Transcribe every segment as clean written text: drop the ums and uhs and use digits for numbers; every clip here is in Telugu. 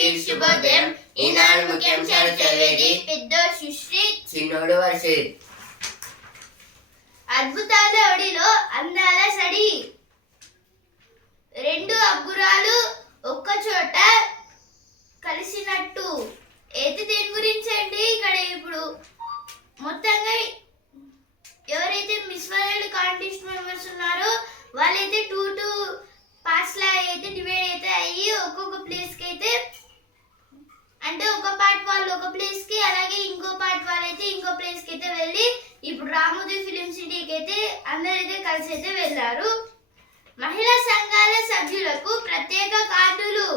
అందరికీ శుభోదయం. ఈనాడు ముఖ్యాంశాలు చదివేది పెద్దోడు సుశ్రీత్, చిన్నోడు వర్షిత్. అద్భుతాల ఒడిలో అందాల సడి, రెండు అబ్బురాలు ఒక్క చోట కలిసినట్టు. అయితే దీని గురించి అండి ఇక్కడ ఇప్పుడు మొత్తంగా ఎవరైతే మిస్ వరల్డ్ కాంటెస్ట్ మెంబర్స్ ఉన్నారో వాళ్ళైతే 2 పార్ట్స్ లా అయితే డివైడ్ అయితే అయ్యి ఒక్కొక్క ప్లేస్ కి అయితే, అంటే ఒక పార్ట్ వాళ్ళు ఒక ప్లేస్ కి, అలాగే ఇంకో పార్ట్ వాళ్ళైతే ఇంకో ప్లేస్ కి అయితే వెళ్ళి ఇప్పుడు రామోజీ ఫిలిం సిటీకి అయితే అందరైతే కలిసి అయితే వెళ్ళారు. మహిళా సంఘాల సభ్యులకు ప్రత్యేక కార్డులు,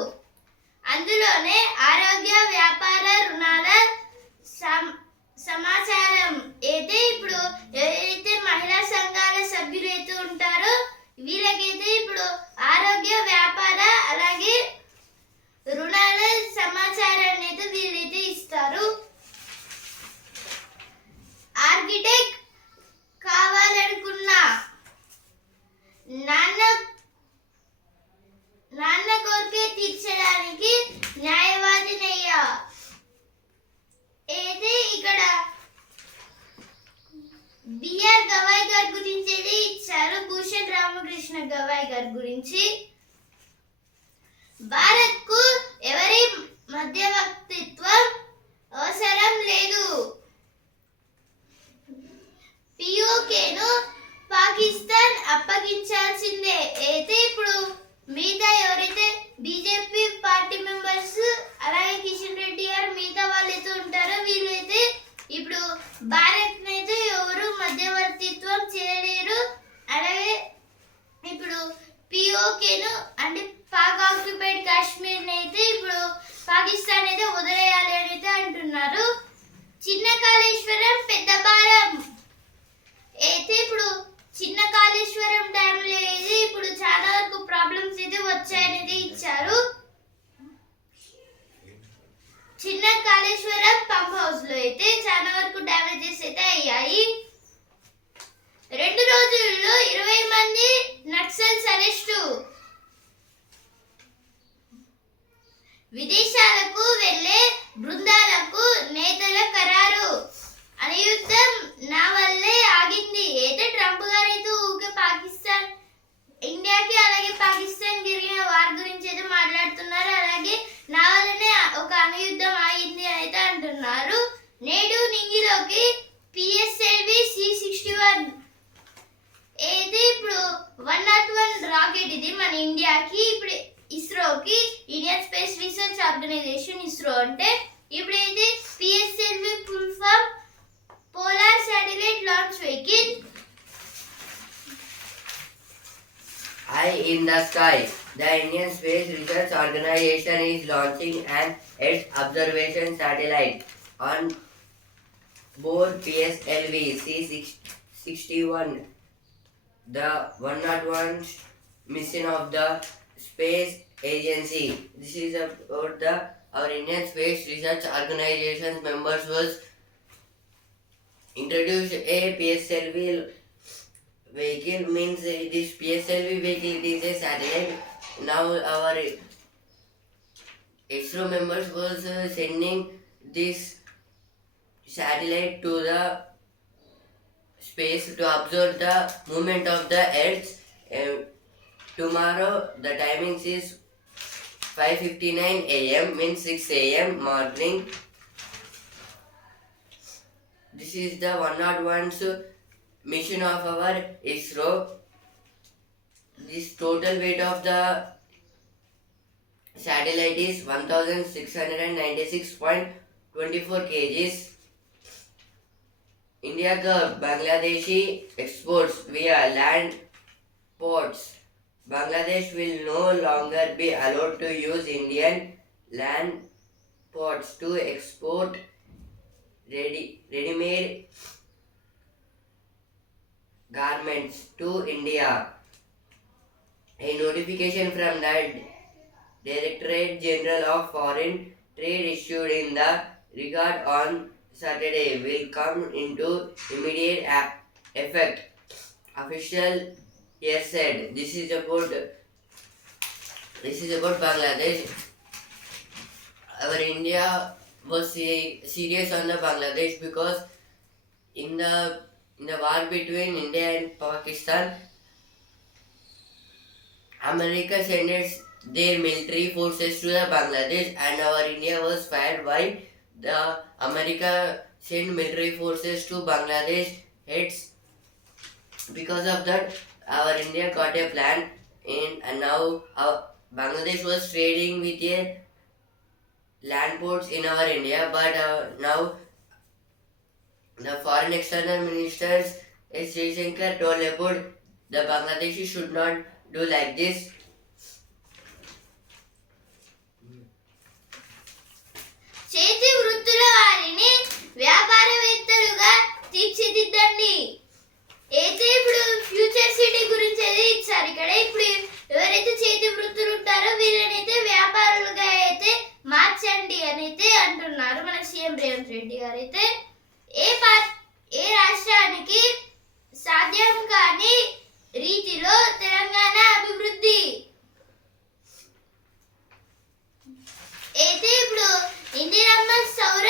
అందులోనే ఆరోగ్య వ్యాపార రుణాల సమాచారం అయితే ఇప్పుడు ఎవరైతే మహిళా సంఘాల సభ్యులు అయితే ఉంటారో వీళ్ళకైతే ఇప్పుడు ఆరోగ్య వ్యాపార అలాగే రుణాల సమాచారాన్ని అయితే వీళ్ళైతే ఇస్తారు. ఆర్కిటెక్ట్ కావాలనుకున్న నాన్న కోరికే తీర్చడానికి న్యాయవాది నయ్యా. అయితే ఇక్కడ బిఆర్ గవాయ్ గారి గురించి అయితే ఇచ్చారు, భూషణ్ రామకృష్ణ గవాయ్ గారి గురించి. భారత్ కు ఎవరి మధ్యవర్తిత్వం అవసరం లేదు, పిఓకేను పాకిస్తాన్ అప్పగించాల్సిందే. అయితే ఇప్పుడు మిగతా ఎవరైతే బీజేపీ పార్టీ మెంబర్స్ అలాగే కిషన్ రెడ్డి గారు మిగతా వాళ్ళైతే ఉంటారో వీళ్ళైతే ఇప్పుడు భారత్ అయితే ఎవరు మధ్యవర్తిత్వం చేయలేరు, అలాగే ఇప్పుడు పిఓకేను అంటే పాక్ ఆక్యుపైడ్ కాశ్మీర్ అయితే ఇప్పుడు పాకిస్తాన్ అయితే వదిలేయాలి అని అయితే అంటున్నారు. చిన్న కాళేశ్వరం పెద్ద భారం అయితే ఇప్పుడు చిన్న కాళేశ్వరం డ్యామ్లో అయితే ఇప్పుడు చాలా వరకు ప్రాబ్లమ్స్ అయితే వచ్చాయనేది ఇచ్చారు. చిన్న కాళేశ్వరం పంప్ హౌస్ లో అయితే చాలా వరకు డ్యామేజెస్ అయితే అయ్యాయి. 2 రోజుల్లో 20 మంది నక్సల్స్ అరెస్టు. విదేశాలకు వెళ్లే బృందాలకు నేతల ఖరారు. అనుయుద్ధం నా వల్లే ఆగింది. అయితే ట్రంప్ గారు అయితే ఊకే పాకిస్తాన్ ఇండియాకి అలాగే పాకిస్తాన్ జరిగిన వార్ గురించి అయితే మాట్లాడుతున్నారు, అలాగే నా వల్లనే ఒక అనుయుద్ధం ఆగింది అని అయితే అంటున్నారు. నేడు నింగిలోకి పిఎస్ఎల్వి C-61 అయితే ఇప్పుడు 101 రాకెట్ ఇది మన ఇండియాకి, ఇప్పుడు ఇస్రోకి, Indian space research organisation ISRO అంటే ఇప్పుడైతే PSLV full form polar satellite launch vehicle. Eye in the sky. The Indian Space Research Organization is launching an Earth observation satellite on board PSLV C-61, the 101 mission of the space agency. This is about our Indian Space Research Organization's members was introduced a PSLV vehicle. Means this PSLV vehicle, it is a satellite. Now our ISRO members was sending this satellite to the space to observe the movement of the Earth. Tomorrow the timings is 5:59 a.m. means 6 a.m. morning. This is the 101st mission of our ISRO. This total weight of the satellite is 1696.24 kgs. India ka Bangladeshi exports via land ports. Bangladesh will no longer be allowed to use Indian land ports to export ready-made garments to India. A notification from the Directorate General of Foreign Trade issued in the regard on Saturday will come into immediate effect. Official here said. This is about Bangladesh. our India was serious on the Bangladesh because in the war between India and Pakistan, America sent their military forces to the Bangladesh, and our India was fired why the America sent military forces to Bangladesh heads. Because of that, our India got a plan, and now our Bangladesh was trading with a land ports in our India, but now the foreign external ministers S. Jaishankar told about the Bangladeshi should not do like this. చేతి వృత్తుల వారిని వ్యాపారవేత్తలుగా తీర్చిదిద్దండి. అయితే ఇప్పుడు ఫ్యూచర్ సిటీ గురించి అయితే ఇచ్చారు. ఇక్కడ ఇప్పుడు ఎవరైతే చేతి వృత్తులు ఉంటారో వీళ్ళనైతే వ్యాపారులుగా అయితే మార్చండి అని అయితే అంటున్నారు మన సీఎం రేవంత్ రెడ్డి గారు. అయితే ఏ రాష్ట్రానికి సాధ్యం కాని రీతిలో తెలంగాణ అభివృద్ధి. అయితే ఇప్పుడు ఇందిరమ్మ సౌర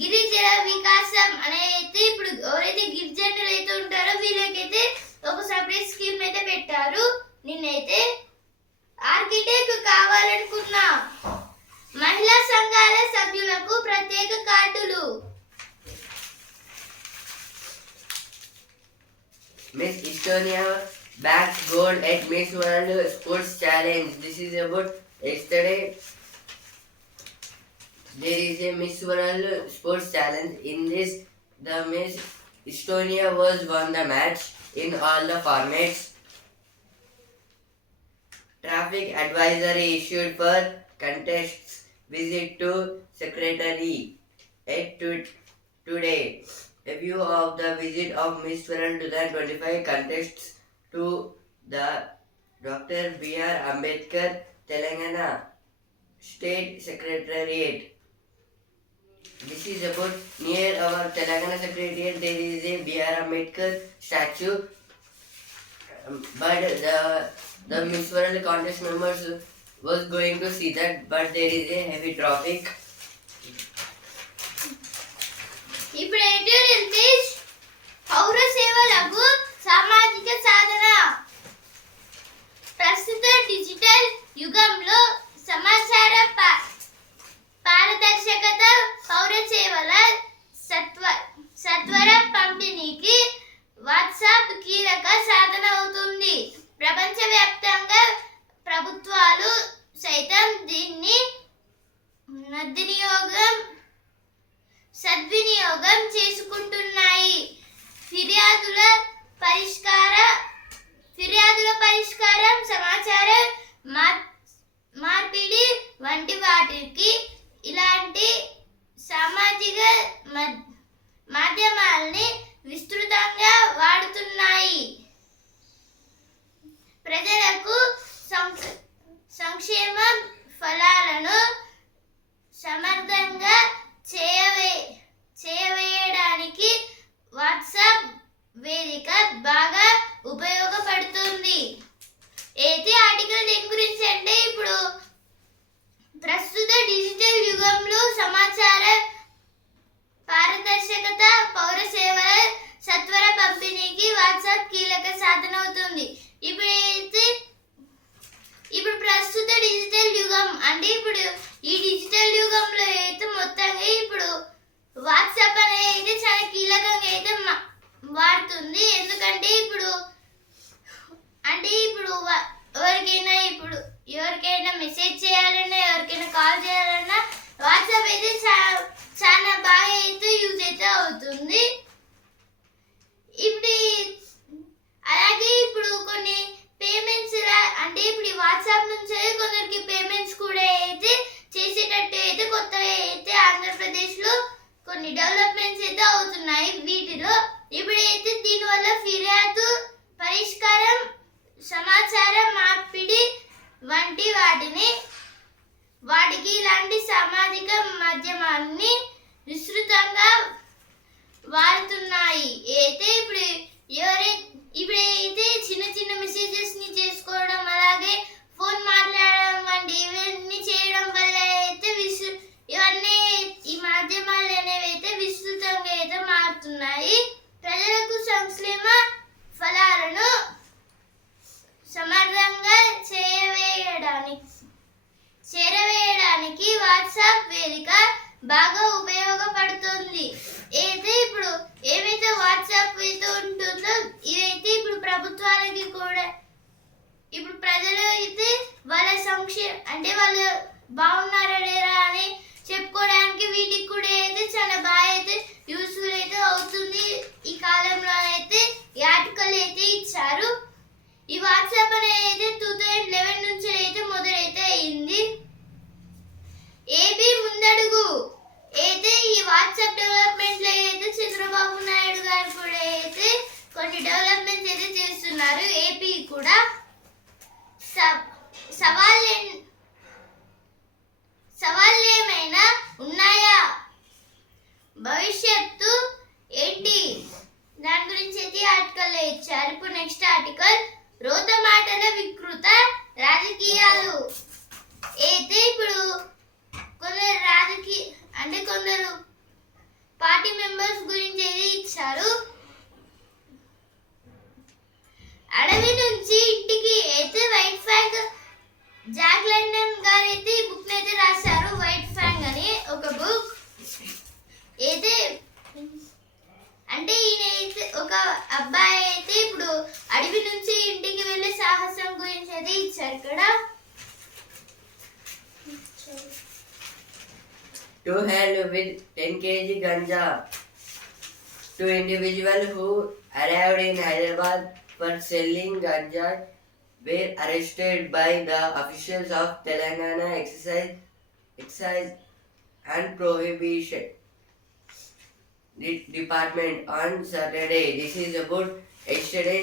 గిరిజన వికాసం అనేది ఇప్పుడు ఎవరైతే గిరిజనులు అయితే ఉంటారో వీళ్ళకైతే ఒక సపరేట్ స్కీమ్ అయితే పెట్టారు. నిన్నైతే ఆర్కిటెక్ట్ కావాలనుకున్న మహిళా సంఘాల సభ్యులకు ప్రత్యేక కార్డులు. Miss Estonia bags gold at Miss World Sports Challenge. This is about yesterday. There is a Miss World Sports Challenge. In this, the Miss Estonia was won the match in all the formats. Traffic advisory issued for contests. Visit to Secretary at today. A view of the visit of Miss World 2025 contests to the Dr. B.R. Ambedkar Telangana State Secretariat. This is about near our Telangana Secretariat. There is a B.R. Ambedkar statue, but the Miss World contest members was going to see that, but there is a heavy traffic. ఇప్పుడు ఏంటంటే పౌర సేవలకు సామాజిక సాధన. ప్రస్తుత డిజిటల్ యుగంలో సమాచార పారదర్శకత, పౌర సేవల సత్వర పంపిణీకి వాట్సాప్ కీలక సాధన అవుతుంది. ప్రపంచవ్యాప్తంగా ప్రభుత్వాలు సైతం దీన్ని సద్వినియోగం చేసుకుంటున్నాయి. ఫిర్యాదుల పరిష్కారం, సమాచార మార్పిడి వంటి వాటికి ఇలాంటి సామాజిక మాధ్యమాల్ని విస్తృతంగా వాడుతున్నాయి. ప్రజలకు సంక్షేమ ఫలాలను సమర్థంగా చేయవేయడానికి వాట్సాప్ వేదిక బాగా ఉపయోగపడుతుంది. అయితే ఆర్టికల్ దేని గురించి అంటే ఇప్పుడు ప్రస్తుత డిజిటల్ యుగంలో సమాచార పారదర్శకత, పౌర సేవల సత్వర పంపిణీకి వాట్సాప్ కీలక సాధన అవుతుంది. ఇప్పుడు ప్రస్తుత డిజిటల్ యుగం అంటే ఇప్పుడు ఈ డిజిటల్ యుగంలో అయితే మొత్తంగా ఇప్పుడు వాట్సాప్ అనేది అయితే చాలా కీలకంగా అయితే వాడుతుంది. ఎందుకంటే ఇప్పుడు ఎవరికైనా మెసేజ్ చేయాలన్నా, ఎవరికైనా కాల్ చేయాలన్నా వాట్సాప్ అయితే చాలా బాగా అయితే యూజ్ అయితే అవుతుంది. అలాగే ఇప్పుడు కొన్ని పేమెంట్స్ అంటే ఇప్పుడు వాట్సాప్ నుంచి కొందరికి పేమెంట్స్ కూడా అయితే చేసేటట్టు అయితే కొత్తగా అయితే ఆంధ్రప్రదేశ్లో కొన్ని డెవలప్మెంట్స్ అయితే అవుతున్నాయి. వీటిలో ఇప్పుడైతే దీనివల్ల ఫిర్యాదు పరిష్కారం, సమాచార మార్పిడి వంటి వాటికి ఇలాంటి సామాజిక మాధ్యమాన్ని విస్తృతంగా వాడుతున్నాయి. అయితే ఇప్పుడైతే చిన్న చిన్న మెసేజెస్ ని చేసుకోవడం, అలాగే ఫోన్ మాట్లాడడం వంటి ఇవన్నీ చేయడం వల్ల అయితే వేదిక బాగా ఉపయోగపడుతుంది. అయితే ఇప్పుడు ఏమైతే వాట్సాప్ అయితే ఉంటుందో ఇదైతే ఇప్పుడు ప్రభుత్వాలకి కూడా ఇప్పుడు ప్రజలు అయితే వాళ్ళ అంటే వాళ్ళు బాగున్నారా లేరా అని చెప్పుకోవడానికి వీటికి కూడా అయితే చాలా బాగా అయితే యూస్ఫుల్ అయితే అవుతుంది. ఈ కాలంలో అయితే ఈ ఆర్టికల్ అయితే ఇచ్చారు. ఈ వాట్సాప్ అనేది అయితే 2011 నుంచి అయితే మొదలైతే అయింది. ఏపీ ముందడుగు అయితే ఈ వాట్సాప్ డెవలప్మెంట్ లో అయితే చంద్రబాబు నాయుడు గారు కూడా అయితే కొన్ని డెవలప్మెంట్స్ అయితే చేస్తున్నారు. ఏపీ కూడా సవాళ్ళు ఏమైనా ఉన్నాయా, భవిష్యత్తు ఏంటి, దాని గురించి అయితే ఆర్టికల్ ఇచ్చారు. ఇప్పుడు నెక్స్ట్ ఆర్టికల్ రోత మాటల వికృత రాజకీయాలు. అయితే ఇప్పుడు కొందరు పార్టీ మెంబర్స్ గురించి అయితే ఇచ్చారు. అడవి నుంచి ఇంటికి అయితే వైట్ ఫ్యాంగ్ జాక్ లండన్ గారు అయితే ఈ బుక్ అయితే రాశారు. వైట్ ఫ్యాంగ్ అని ఒక బుక్ అయితే అంటే ఈయన అయితే ఒక అబ్బాయి అయితే ఇప్పుడు అడవి నుంచి ఇంటికి వెళ్ళే సాహసం గురించి అయితే ఇచ్చారు ఇక్కడ. To hell with 10 kg ganja. Two individuals who arrived in Hyderabad for selling ganja were arrested by the officials of Telangana Excise and Prohibition Department on Saturday. This is about yesterday.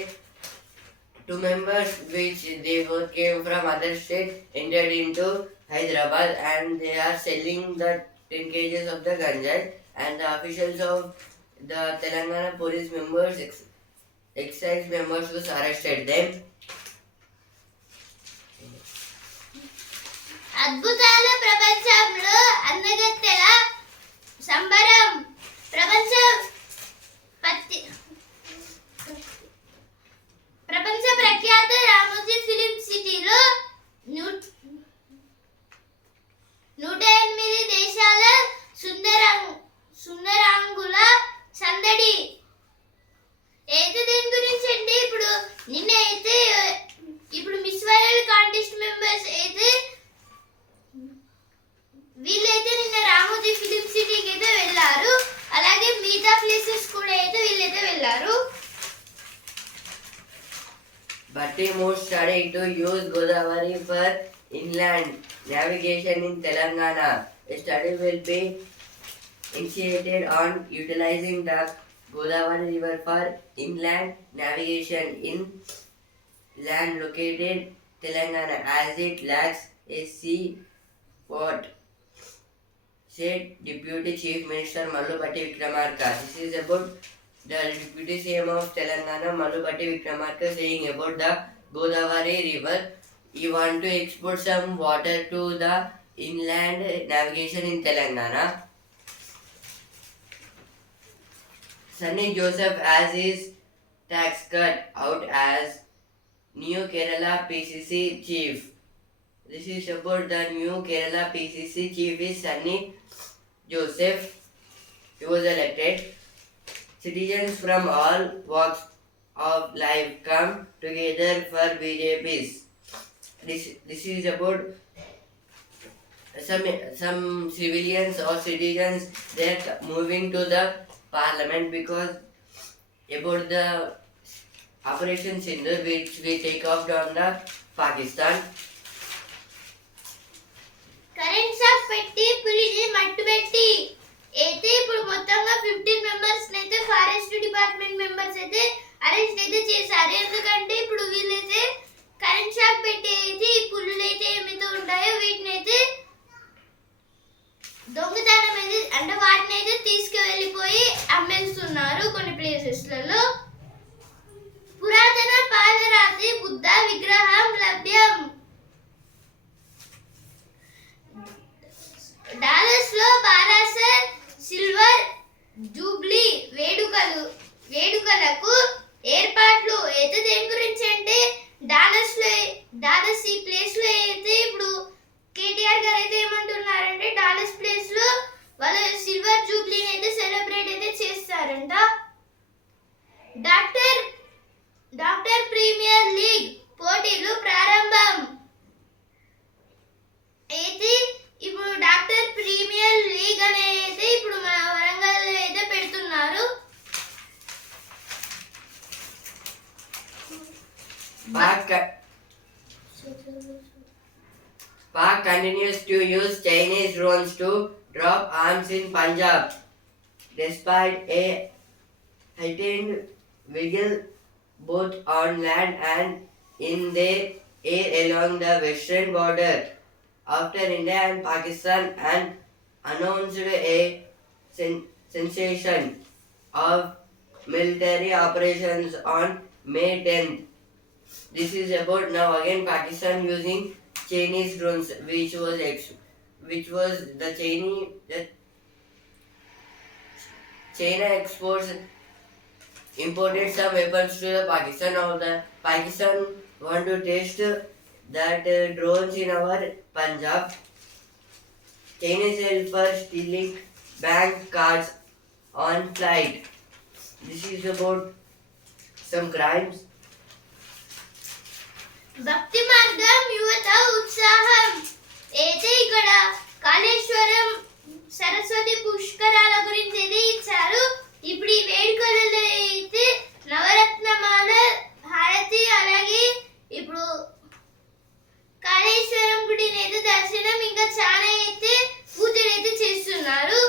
Two members which they both came from other states entered into Hyderabad and they are selling the 10 kgs of the ganja, and the officials of the Telangana police members, excise members was arrested them. అద్భుతాల ప్రపంచంలో అందగత్తెల సంబరం. ప్రపంచ ప్రఖ్యాత రామోజీ ఫిలిం సిటీలో 108 దేశాల సుందరాంగుల సందడి. అయితే దీని గురించి అంటే ఇప్పుడు నిన్న అయితే ఇప్పుడు మిస్ వరల్డ్ కాంటెస్ట్ మెంబర్స్ అయితే వీళ్ళైతే నిన్న రామోజీ ఫిలిం సిటీకి అయితే వెళ్ళారు. అలాగే మిగతా ప్లేసెస్ కూడా అయితే వీళ్ళైతే వెళ్ళారు. Bhatti moves study to use Godavari for inland navigation in Telangana. A study will be initiated on utilizing the Godavari River for inland navigation in land located Telangana as it lacks a seaport, said Deputy Chief Minister Mallupati Vikramarka. This is about the Deputy CM of Telangana Mallupati Vikramarka saying about the Godavari River. You want to export some water to the inland navigation in Telangana. Sunny Joseph has his tax cut out as new Kerala PCC chief. This is about the new Kerala PCC chief is Sunny Joseph. He was elected. Citizens from all walks of life come together for BJP's. This is about some civilians or citizens they are moving to the parliament because about the Operation Sindhu which we take off on the Pakistan. Current shock పెట్టి పులిని మట్టు పెట్టి అయితే ఇప్పుడు మొత్తంగా 15 మెంబర్స్ అయితే ఫారెస్ట్ డిపార్ట్మెంట్ మెంబర్స్ అయితే అరెస్ట్ అయితే చేశారు. ఎందుకంటే ఇప్పుడు వీళ్ళైతే కరెంట్ షాక్ పెట్టి అయితే ఈ పులులు అయితే ఏమైతే ఉంటాయో వీటిని అయితే దొంగతనం అయితే అంటే వాటిని అయితే తీసుకువెళ్ళిపోయి అమ్మేస్తున్నారు కొన్ని ప్లేసెస్లలో. పురాతన పాలరాతి బుద్ధ విగ్రహం లభ్యం. డాలస్ లో బారాసర్ సిల్వర్ జూబ్లీ వేడుకలకు ఏర్పాట్లు అయితే దేని గురించి అంటే డాలస్ ఈ ప్లేస్ లో అయితే ఇప్పుడు కేటీఆర్ గారు అయితే ఏమంటున్నారంటే డాలస్ ప్లేస్ వాళ్ళ సిల్వర్ జూబ్లీని అయితే సెలబ్రేట్ అయితే చేస్తారంట. డాక్టర్ ప్రీమియర్ లీగ్ పోటీలు ప్రారంభం. అయితే ఇప్పుడు డాక్టర్ ప్రీమియర్ లీగ్ అనేది అయితే ఇప్పుడు మన వరంగల్లో అయితే పెడుతున్నారు. Pak continues to use Chinese drones to drop arms in Punjab, despite a heightened vigil both on land and in the air along the western border. After India and Pakistan announced a cessation of military operations on May 10th. This is about now again Pakistan using Chinese drones, which was the China exports imported some weapons to the Pakistan. Now the Pakistan want to test that drones in our Punjab. China is held for stealing bank cards on flight. This is about some crimes. భక్తి మార్గం యువత ఉత్సాహం. అయితే ఇక్కడ కాళేశ్వరం సరస్వతి పుష్కరాల గురించి అయితే ఇచ్చారు. ఇప్పుడు ఈ వేడుకలలో అయితే నవరత్నమాల హారతి, అలాగే ఇప్పుడు కాళేశ్వరం గుడిని అయితే దర్శనం, ఇంకా చాలా అయితే పూజలు అయితే చేస్తున్నారు.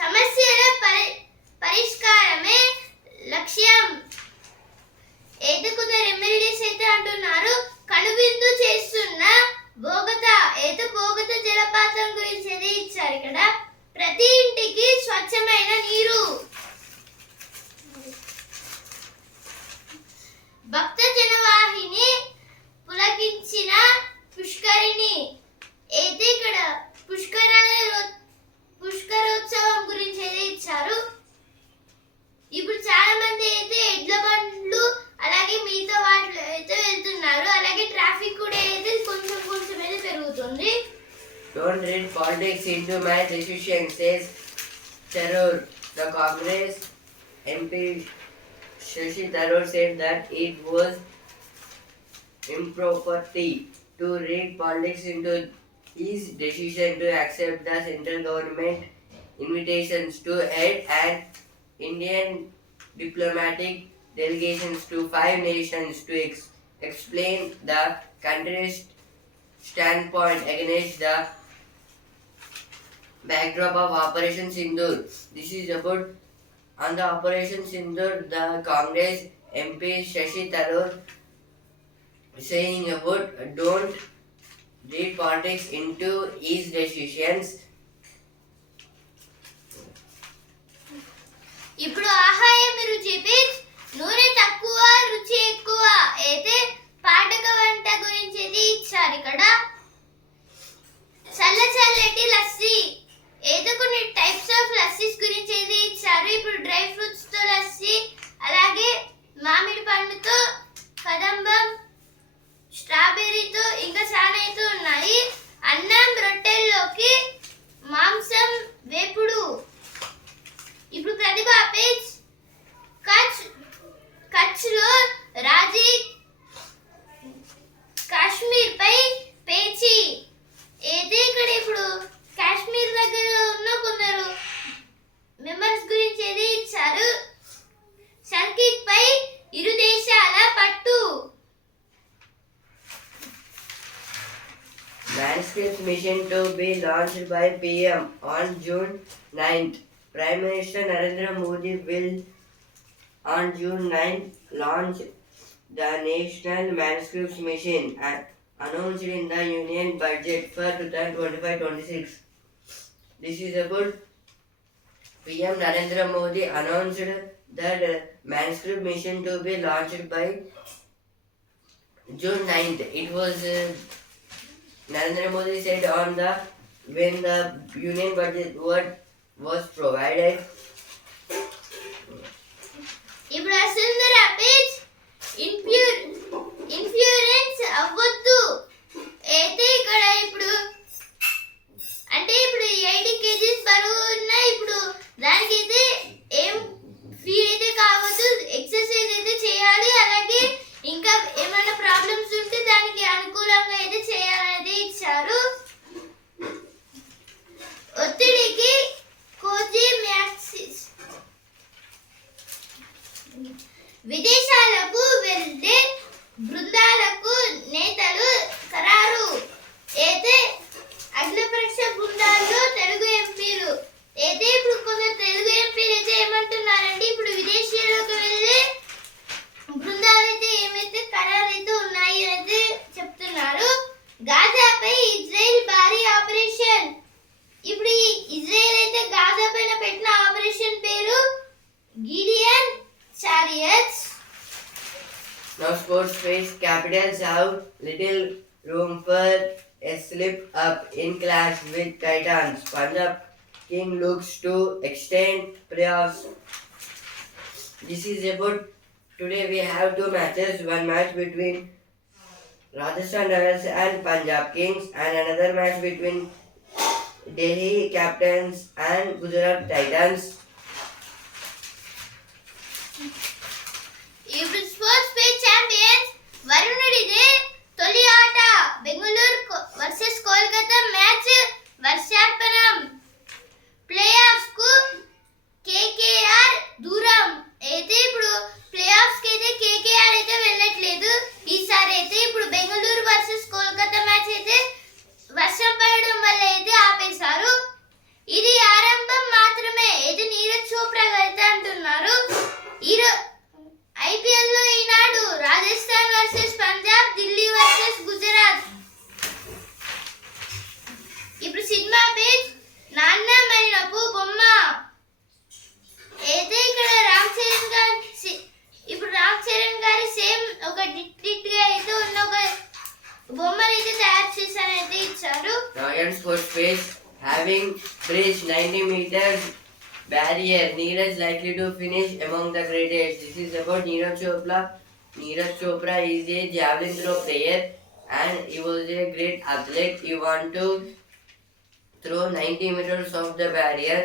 సమస్యల పరిష్కారమే లక్ష్యం. అయితే కొందరు ఎమ్మెల్యేస్ అయితే అంటున్నారు కనువిందు చేస్తున్న బోగత. అయితే బోగత జలపాతం గురించి అయితే ఇచ్చారు. ఇక్కడ ప్రతి ఇంటికి స్వచ్ఛమైన నీరు. భక్త జనవాహిని పులకించిన పుష్కరిణి. అయితే ఇక్కడ పుష్కరోత్సవం గురించి అయితే ఇచ్చారు. ఇప్పుడు చాలా మంది అయితే ఎడ్ల బండ్లు అలాగే మిగతా వాటిలో అయితే వెళ్తున్నారు. అలాగే ట్రాఫిక్ కూడా అయితే కొంచెం అయితే పెరుగుతుంది. Don't read politics into my decision, says Tharoor. The Congress MP Shashi Tharoor said that it was impropriety to read politics into his decision to accept the central government invitations to head an Indian diplomatic delegations to 5 nations to explain the country's standpoint against the backdrop of Operation Sindoor. This is about on the Operation Sindoor. The Congress MP Shashi Tharoor saying about don't read politics into his decisions. ఇప్పుడు ఆహాయం రుచి పిచ్, నూనె తక్కువ రుచి ఎక్కువ. అయితే పాటక వంట గురించి అయితే ఇచ్చారు. ఇక్కడ చల్లటి లస్సీ. అయితే కొన్ని టైప్స్ ఆఫ్ లస్సీస్ గురించి అయితే ఇచ్చారు. ఇప్పుడు డ్రై ఫ్రూట్స్ తో లస్సీ, అలాగే మామిడి పండుతో, కదంబం, స్ట్రాబెర్రీతో ఇంకా చాలా అయితే ఉన్నాయి. అన్నం రొట్టెల్లోకి మాంసం వేపుడు. ఇప్పుడు ప్రతిభ పేజ్ కచ్ లో రాజీ కాశ్మీర్ పై పేచి. అయితే ఇక్కడ ఇప్పుడు కాశ్మీర్ దగ్గర ఉన్న కొందరు మెంబర్స్ గురించి ఏది ఇచ్చారు. సంకిక్ పై ఇరు దేశాల పట్టు. Manuscript mission to be launched by PM on June 9th. Prime Minister Narendra Modi will on June 9th launch the National Manuscripts Mission announced in the Union Budget for 2025-26. This is about PM Narendra Modi announced that manuscript mission to be launched by June 9th. It was Narendra Modi said on the when the Union Budget was provided. ఇప్పుడు అసలు పేజ్ ఇన్ఫ్లుయెన్స్ అవ్వద్దు. అయితే ఇక్కడ ఇప్పుడు అంటే Space capitals have little room for a slip up in clash with Titans. Punjab King looks to extend playoffs. This is about today we have two matches, one match between Rajasthan Royals and Punjab Kings and another match between Delhi Captains and Gujarat Titans. ఇప్పుడు స్పోర్ట్స్ పేజ్ ఛాంపియన్స్ వరుణుడిదే తొలి ఆట బెంగళూరు వర్సెస్ కోల్కతా మ్యాచ్ వర్షార్పణం ప్లే ఆఫ్స్ కు కేకేఆర్ దూరం అయితే ఇప్పుడు ప్లే ఆఫ్స్ కి అయితే కేకేఆర్ అయితే వెళ్ళట్లేదు ఈసారి అయితే ఇప్పుడు బెంగళూరు వర్సెస్ కోల్కతా మ్యాచ్ అయితే వర్షం పడడం వల్ల అయితే ఆపేశారు ఇది ఆరంభం మాత్రమే అయితే నీరజ్ చోప్రా అయితే అంటున్నారు ఐపీఎల్ లో ఈనాడు రాజస్థాన్ వర్సెస్ పంజాబ్ ఢిల్లీ వర్సెస్ గుజరాత్ ఇప్పుడు సినిమా పేజ్ నాన్న మైనపు బొమ్మ అయితే ఇక్కడ రామ్ చరణ్ గారి ఇప్పుడు రామ్ చరణ్ గారి సేమ్ ఒక డిట్ గా అయితే ఉన్న ఒక బొమ్మని అయితే తయారు చేశారైతే ఇచ్చారు. Royal Sports Page having breached 90 meters barrier. Neeraj likely to finish among the greatest. This is about Neeraj Chopra. Neeraj Chopra is a javelin throw player and he was a great athlete. He want to throw 90 meters of the barrier.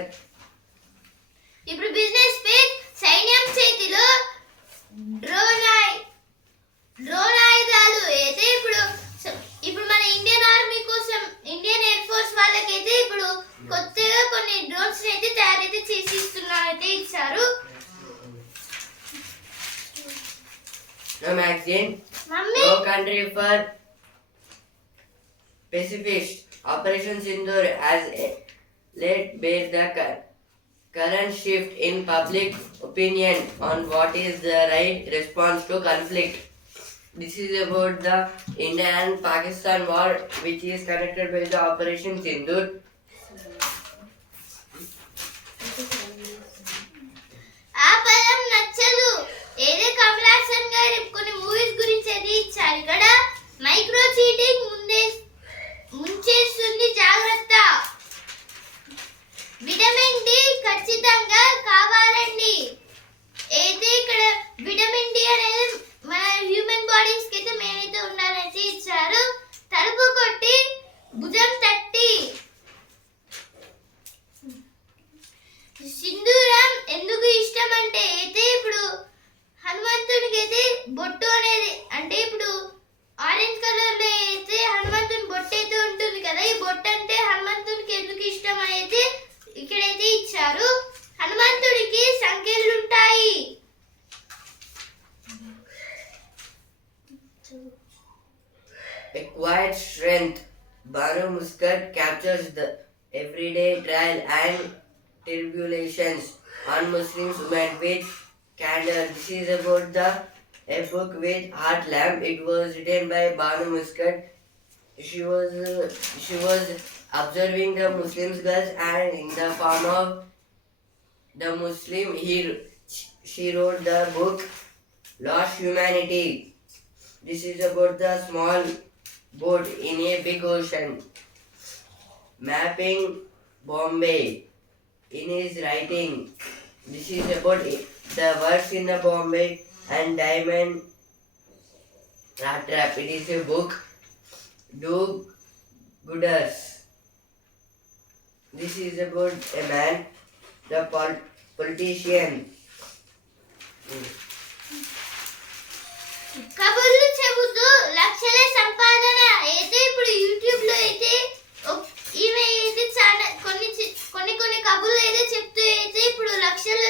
ఇప్పుడు బిజినెస్ పేజ్ సైన్యం చేతిలో డ్రోన్ ఆయుధాలు అయితే ఇప్పుడు మన ఇండియన్ ఆర్మీ కోసం ఇండియన్ ఎయిర్ ఫోర్స్ వాళ్ళకైతే ఇప్పుడు కొత్తగా కొన్ని డ్రోన్స్ అయితే తయారైతే చేసి ఇస్తున్నారైతే ఇచ్చారు. No magazine. Mummy No country for pacifist. Operation Sindoor has laid bare the current shift in public opinion on what is the right response to conflict. This is about the India and Pakistan war, which is connected with the Operation Sindoor. ఆ పదం నచ్చదు ఏదే కమల్ హాసన్ గారి కొన్ని మూవీస్ గురించి అయితే ఇచ్చారు ఇక్కడ మైక్రో చీటింగ్ ముంచేస్తుంది జాగ్రత్త విటమిన్ డి ఖచ్చితంగా కావాలండి అయితే ఇక్కడ విటమిన్ డి అనేది మన హ్యూమన్ బాడీస్ కి అయితే మెయిన్ అయితే ఉండాలని ఇచ్చారు తలుపు కొట్టి భుజం తట్టి సింధూరం ఎందుకు ఇష్టం అంటే అయితే ఇప్పుడు హనుమంతునికి అయితే బొట్టు అనేది అంటే ఇప్పుడు ఆరెంజ్ కలర్ లో అయితే హనుమంతుని బొట్టు అయితే ఉంటుంది కదా ఈ బొట్టు అంటే హనుమంతునికి ఎందుకు ఇష్టం అనేది ఇక్కడైతే ఇచ్చారు హనుమంతుడికి సంఖ్యలు ఉంటాయి A quiet strength. Banu Muscat captures the everyday trial and tribulations on Muslims met with candor. This is about a book with heart lamp. It was written by Banu Muscat. She was observing the Muslims girls and in the form of the Muslim she wrote the book Lost Humanity. This is about the small boat in a big ocean. Mapping Bombay. In his writing, this is about the works in the Bombay and Diamond Rat Trap. It is a book. Do Gooders. This is about a man, the politician. కబుర్లు చెబుతూ లక్షల సంపాదన అయితే ఇప్పుడు యూట్యూబ్ లో అయితే ఈమె అయితే చాలా కొన్ని కబుర్లు అయితే చెప్తూ అయితే ఇప్పుడు లక్షలు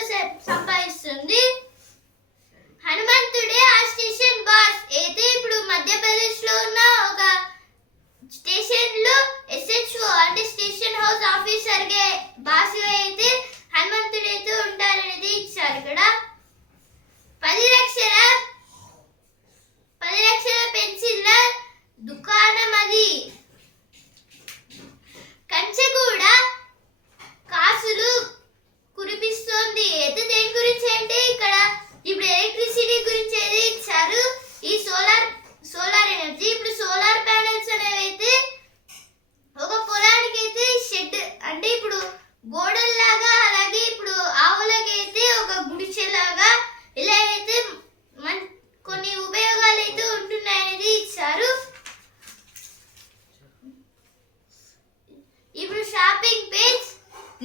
సంపాదిస్తుంది హనుమంతుడే ఆ స్టేషన్ బాస్ అయితే ఇప్పుడు మధ్యప్రదేశ్ లో ఉన్న ఒక స్టేషన్ లో ఎస్హెచ్ఓ అంటే స్టేషన్ హౌస్ ఆఫీసర్ గా బాస్ గా అయితే హనుమంతుడు అయితే ఉంటారనేది ఇచ్చారు ఇక్కడ 10 లక్షల పెన్సిల్ల దుకాణం అది కంచెగూడ కాసులు కురిపిస్తోంది అయితే దేని గురించి అంటే ఇక్కడ ఇప్పుడు ఎలక్ట్రిసిటీ గురించి అయితే ఇచ్చారు ఈ సోలార్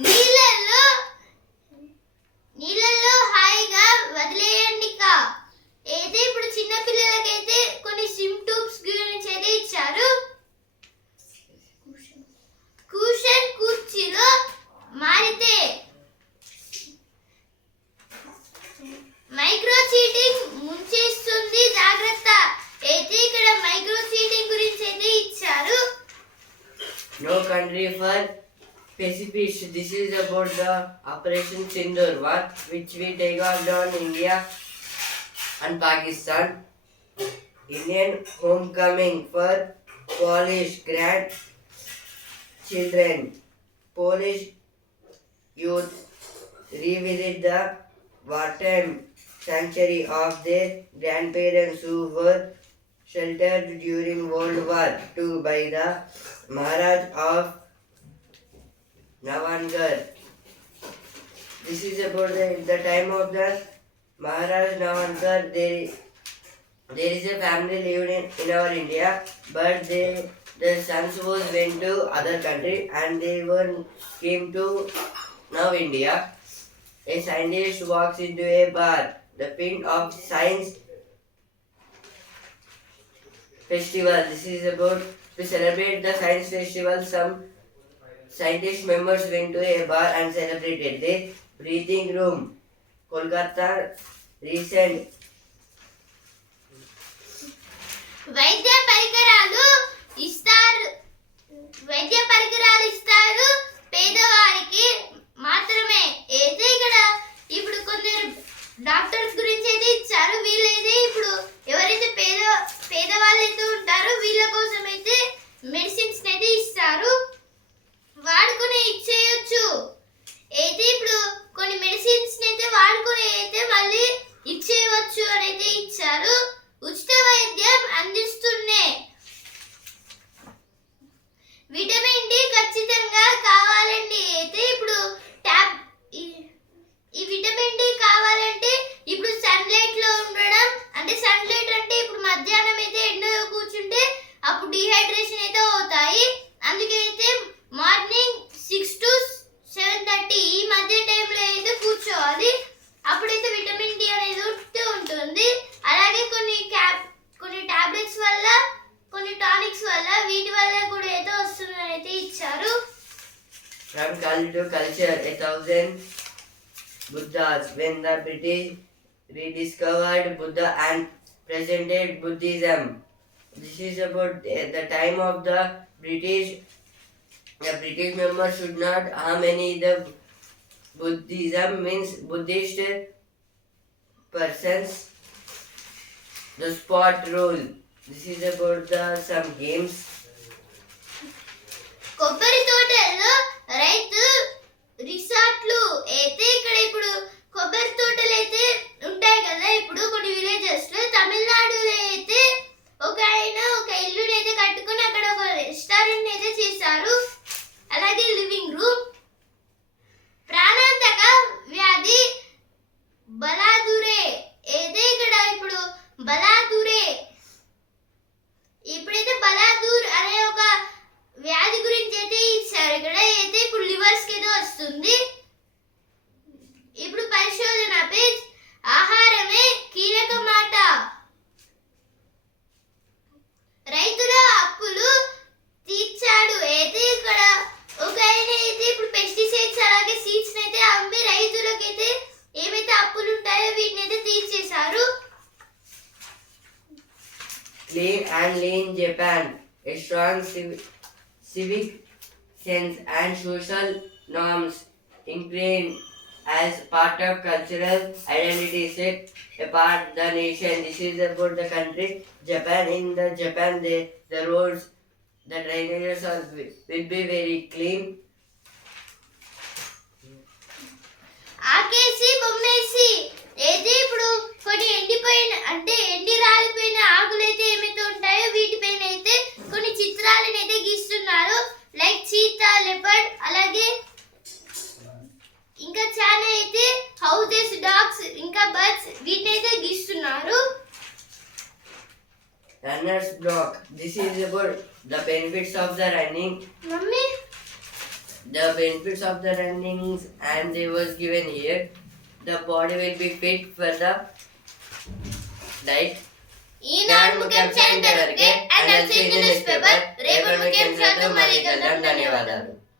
నీళ్ళల్లో నీళ్ళల్లో హాయిగా వదిలేయండిక. అయితే ఇప్పుడు చిన్న పిల్లలకైతే కొన్ని సిమ్టమ్స్ గురించి అయితే ఇచ్చారు. కుషన్ కుర్చీలో మారితే, మైక్రో చీటింగ్ ముంచేస్తుంది జాగ్రత్త. అయితే ఇక్కడ మైక్రో చీటింగ్ గురించి అయితే ఇచ్చారు. No country for Pacific. This is about the Operation Sindoor war, which we take off on India and Pakistan. Indian homecoming for Polish grandchildren. Polish youth revisit the wartime sanctuary of their grandparents who were sheltered during World War II by the Maharaj of Navangar. This is about the time of the Maharaj Navangar. There is a family living in our India, but their sons was went to other country and they came to now India. A scientist walks into a bar. The pin of science festival. This is about to celebrate the science festival. Some scientist members went to a bar and celebrated the breathing room. Kolkata recent. వైద్య పరికరాలు ఇస్తారు పేదవారికి మాత్రమే. అయితే ఇక్కడ ఇప్పుడు కొందరు డాక్టర్స్ గురించి అయితే ఇచ్చారు. వీళ్ళైతే ఇప్పుడు ఎవరైతే పేదవాళ్ళు అయితే ఉంటారో వీళ్ళ కోసం అయితే మెడిసిన్స్ అయితే ఇస్తారు, వాడుకునే ఇచ్చేయొచ్చు. అయితే ఇప్పుడు కొన్ని మెడిసిన్స్ అయితే వాడుకునే అయితే మళ్ళీ ఇచ్చేయవచ్చు అని అయితే ఇచ్చారు. ఉచిత వైద్యం అందిస్తున్నే. విటమిన్ డి ఖచ్చితంగా కావాలండి. అయితే ఇప్పుడు ఈ విటమిన్ డి కావాలంటే ఇప్పుడు సన్లైట్ లో ఉండడం, అంటే సన్లైట్ అంటే ఇప్పుడు మధ్యాహ్నం అయితే ఎండలో కూర్చుంటే అప్పుడు డిహైడ్రేషన్ అయితే అవుతాయి. అందుకే అయితే మార్నింగ్ 6 to 7:30 ఈ మధ్య టైంలో అయితే కూర్చోవాలి. అప్పుడైతే విటమిన్ డి అనేది ఉంటుంది. అలాగే కొన్ని టాబ్లెట్స్ వల్ల, కొన్ని టానిక్స్ వల్ల, వీటి వల్ల కూడా ఏదో వస్తుందని అయితే ఇచ్చారు. From culture to culture, 1,000 Buddhas. When the British rediscovered Buddha and presented Buddhism. This is about the time of the British. The British members should not harm any. The Buddhism means Buddhist persons. The spot rule. This is about some games. కొబ్బరి తోటల్లో రైతు రిసార్ట్లు. అయితే ఇక్కడ ఇప్పుడు కొబ్బరి తోటలు అయితే ఉంటాయి కదా, ఇప్పుడు కొన్ని విలేజెస్ లో. తమిళనాడులో అయితే ఒక ఇల్లుని అయితే కట్టుకుని అక్కడ ఒక రెస్టారెంట్ అయితే చేశారు. అలాగే లివింగ్ రూమ్. ప్రాణాంతక వ్యాధి బలాదురే. అయితే ఇక్కడ ఇప్పుడు బలాదురే, ఇప్పుడైతే బలాదూర్ అనే ఒక వ్యాధి గురించి అయితే ఇచ్చారు. ఇక్కడ అయితే ఇప్పుడు లివర్స్ కి ఏదో వస్తుంది. ఇప్పుడు పరిశోధన పేజ్. ఆహారమే కీలక మాట. రైతుల అప్పులు తీర్చాడు. అయితే ఇక్కడ ఒక ఆయన అయితే ఇప్పుడు పెస్టిసైడ్స్ అలాగే సీడ్స్ అయితే అమ్మి రైతులకైతే ఏమైతే అప్పులు ఉంటాయో వీటిని అయితే తీర్చేశారు. Clean and lean Japan. A strong civic sense and social norms ingrained as part of cultural identity set apart the nation. This is about the country Japan. In the Japan, the roads, the drainages will be very clean. ఆకేసి బొమ్మేసి. అయితే ఇప్పుడు కొన్ని ఎండి రాలిపోయిన ఆకులైతే ఏమైతే ఉంటాయో వీటిపైన అయితే కొన్ని చిత్రాలను అయితే గీస్తున్నారు. లైక్ చీతా, లెపర్డ్, అలాగే ఇంకా చాలా అయితే హౌసెస్, డాగ్స్, ఇంకా బర్డ్స్ వీటిని అయితే గీస్తున్నారు. Runner's block. This is about the benefits of the running. Mummy The benefits of the runnings and they was given here. The body will be fit for the diet. ఈనాడు ముఖ్యాంశాలు ఇంతవరకే. And also in the newspaper. రేపటి ముఖ్యాంశాలతో మళ్ళీ కలుద్దాం. ధన్యవాదాలు.